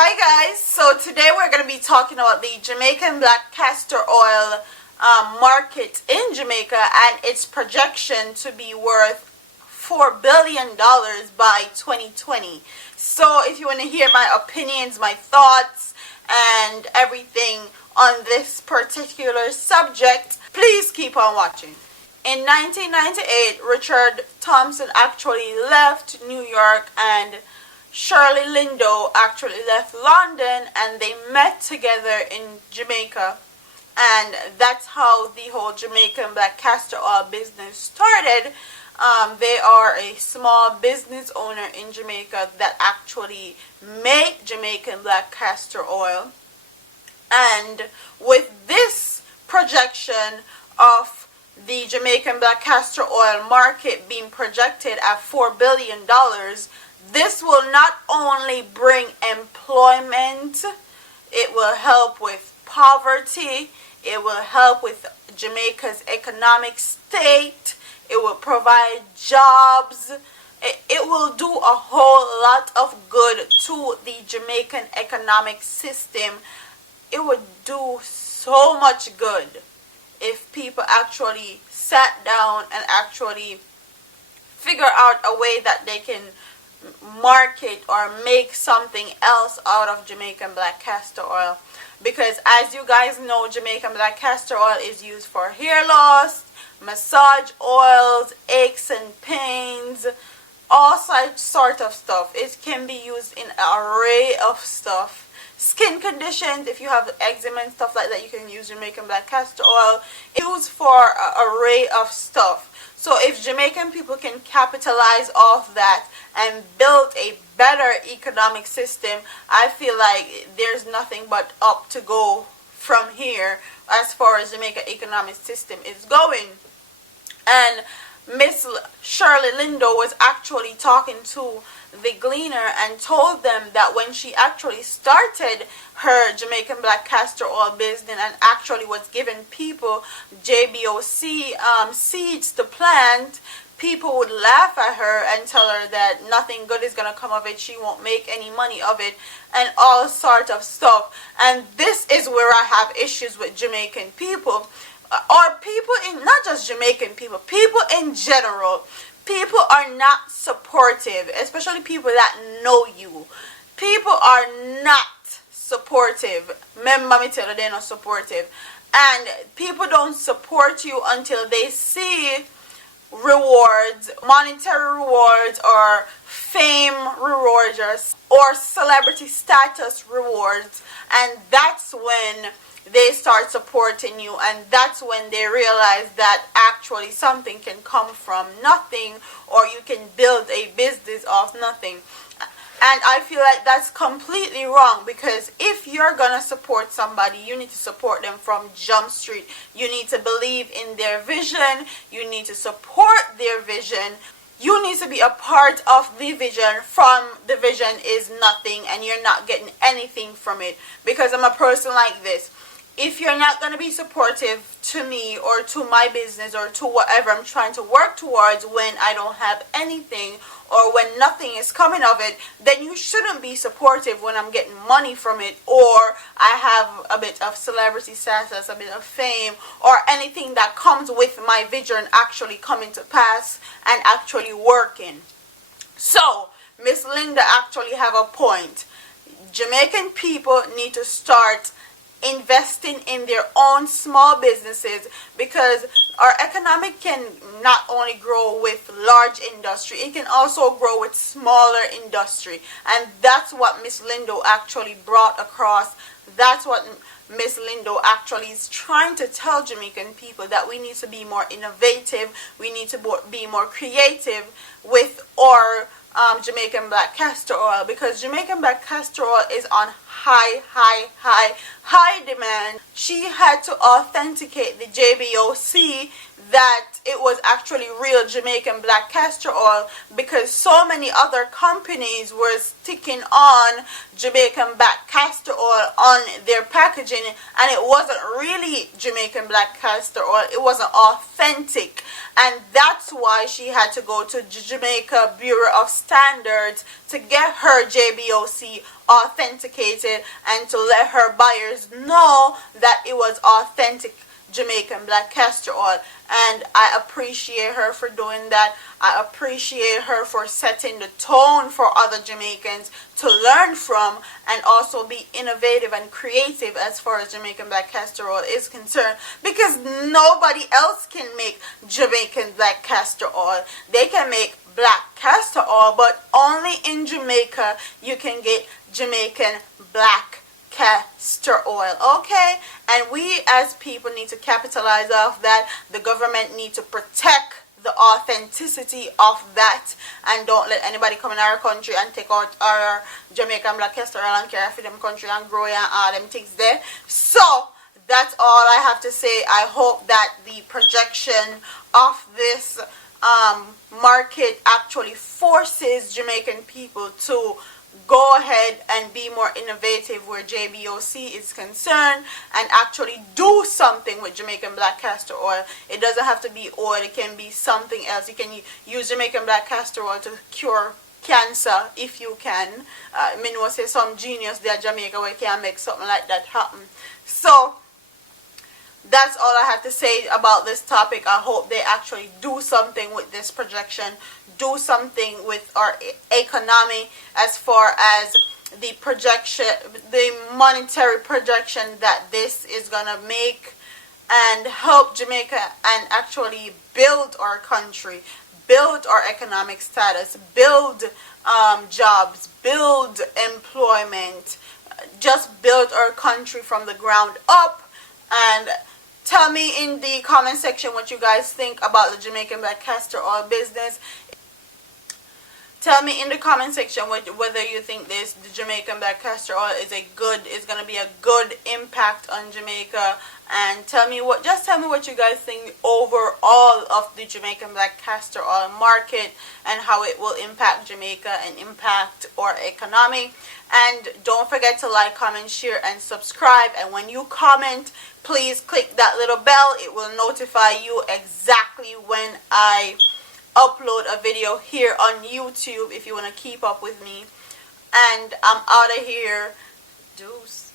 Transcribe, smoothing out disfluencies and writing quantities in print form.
Hi guys, so today we're going to be talking about the Jamaican Black Castor Oil market in Jamaica and its projection to be worth $4 billion by 2020. So if you want to hear my opinions, my thoughts, and everything on this particular subject, please keep on watching. In 1998, Richard Thompson actually left New York and Mrs Lindo actually left London, and they met together in Jamaica, and that's how the whole Jamaican Black Castor Oil business started. They are a small business owner in Jamaica that actually make Jamaican Black Castor Oil, and with this projection of the Jamaican Black Castor Oil market being projected at $4 billion, this will not only bring employment, it will help with poverty, it will help with Jamaica's economic state, it will provide jobs, it will do a whole lot of good to the Jamaican economic system. It would do so much good if people actually sat down and actually figure out a way that they can market or make something else out of Jamaican Black Castor Oil, because as you guys know, Jamaican Black Castor Oil is used for hair loss, massage oils, aches and pains, all sort of stuff. It can be used in an array of stuff. Skin conditions, if you have eczema and stuff like that, you can use Jamaican Black Castor Oil. It's used for an array of stuff. So if Jamaican people can capitalize off that and build a better economic system, I feel like there's nothing but up to go from here as far as Jamaica economic system is going. And Miss Mrs Lindo was actually talking to the Gleaner and told them that when she actually started her Jamaican Black Castor Oil business and actually was giving people JBOC seeds to plant, people would laugh at her and tell her that nothing good is going to come of it, she won't make any money of it, and all sorts of stuff. And this is where I have issues with Jamaican people, or people in, not just Jamaican people, people in general. People are not supportive, especially people that know you. People are not supportive. Remember me tell you, they're not supportive. And people don't support you until they see rewards, monetary rewards, or fame rewards, or celebrity status rewards. And that's when they start supporting you, and that's when they realize that actually something can come from nothing, or you can build a business off nothing. And I feel like that's completely wrong, because if you're gonna support somebody, you need to support them from Jump Street. You need to believe in their vision, you need to support their vision, you need to be a part of the vision. From the vision is nothing, and you're not getting anything from it. Because I'm a person like this. If you're not going to be supportive to me or to my business or to whatever I'm trying to work towards when I don't have anything or when nothing is coming of it, then you shouldn't be supportive when I'm getting money from it, or I have a bit of celebrity status, a bit of fame, or anything that comes with my vision actually coming to pass and actually working. So, Miss Linda actually have a point. Jamaican people need to start investing in their own small businesses, because our economic can not only grow with large industry, it can also grow with smaller industry. And that's what Miss Lindo actually brought across. That's what Miss Lindo actually is trying to tell Jamaican people, that we need to be more innovative, we need to be more creative with our Jamaican Black Castor Oil, because Jamaican Black Castor Oil is on high demand. She had to authenticate the JBOC that it was actually real Jamaican Black Castor Oil, because so many other companies were sticking on Jamaican Black Castor Oil on their packaging, and it wasn't really Jamaican Black Castor Oil, it wasn't authentic. And that's why she had to go to Jamaica Bureau of Standards to get her JBOC authenticated and to let her buyers know that it was authentic Jamaican black castor oil. And I appreciate her for doing that. I appreciate her for setting the tone for other Jamaicans to learn from and also be innovative and creative as far as Jamaican black castor oil is concerned, because nobody else can make Jamaican black castor oil. They can make black castor oil, but only in Jamaica you can get Jamaican black castor oil. Okay, and we as people need to capitalize off that. The government need to protect the authenticity of that, and don't let anybody come in our country and take out our Jamaican black castor oil and carry for them country and grow and all them things there. So that's all I have to say. I hope that the projection of this market actually forces Jamaican people to go ahead and be more innovative where JBOC is concerned and actually do something with Jamaican black castor oil. It doesn't have to be oil, it can be something else. You can use Jamaican black castor oil to cure cancer if you can. I mean, we'll say some genius there in Jamaica where can make something like that happen. So that's all I have to say about this topic. I hope they actually do something with this projection, do something with our economy as far as the projection, the monetary projection that this is going to make, and help Jamaica and actually build our country, build our economic status, build jobs, build employment, just build our country from the ground up. And tell me in the comment section what you guys think about the Jamaican black castor oil business. Tell me in the comment section whether you think the Jamaican black castor oil is going to be a good impact on Jamaica, and just tell me what you guys think overall of the Jamaican black castor oil market and how it will impact Jamaica and impact our economy. And don't forget to like, comment, share, and subscribe. And when you comment, please click that little bell. It will notify you exactly when I upload a video here on YouTube if you want to keep up with me. And I'm out of here. Deuce.